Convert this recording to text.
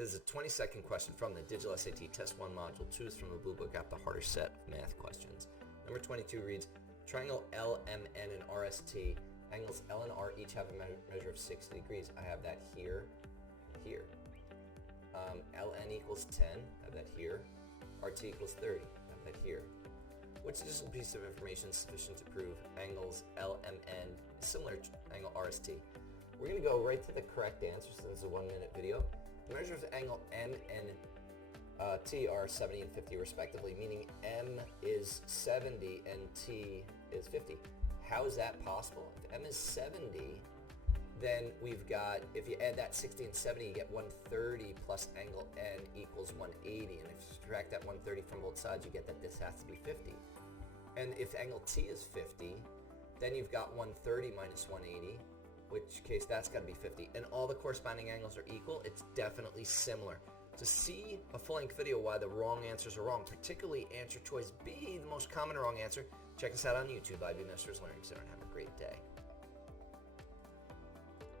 This is a 20-second question from the Digital SAT Test 1 Module 2 is from the Bluebook app, the harder set of math questions. Number 22 reads, triangle LMN and RST, angles L and R each have a measure of 60 degrees. I have that here, here. LN equals 10, I have that here. RT equals 30, I have that here. Which additional piece of information is sufficient to prove angles LMN is similar to angle RST? We're going to go right to the correct answer since it's a 1-minute video. The measures of angle M and T are 70 and 50 respectively, meaning M is 70 and T is 50. How is that possible? If M is 70, then we've got, if you add that 60 and 70, you get 130 plus angle N equals 180. And if you subtract that 130 from both sides, you get that this has to be 50. And if angle T is 50, then you've got 130 minus 180, which case that's got to be 50. And all the corresponding angles are equal. It's definitely similar. To see a full-length video why the wrong answers are wrong, particularly answer choice B, the most common wrong answer, check us out on YouTube, IB Masters Learning Center, and have a great day.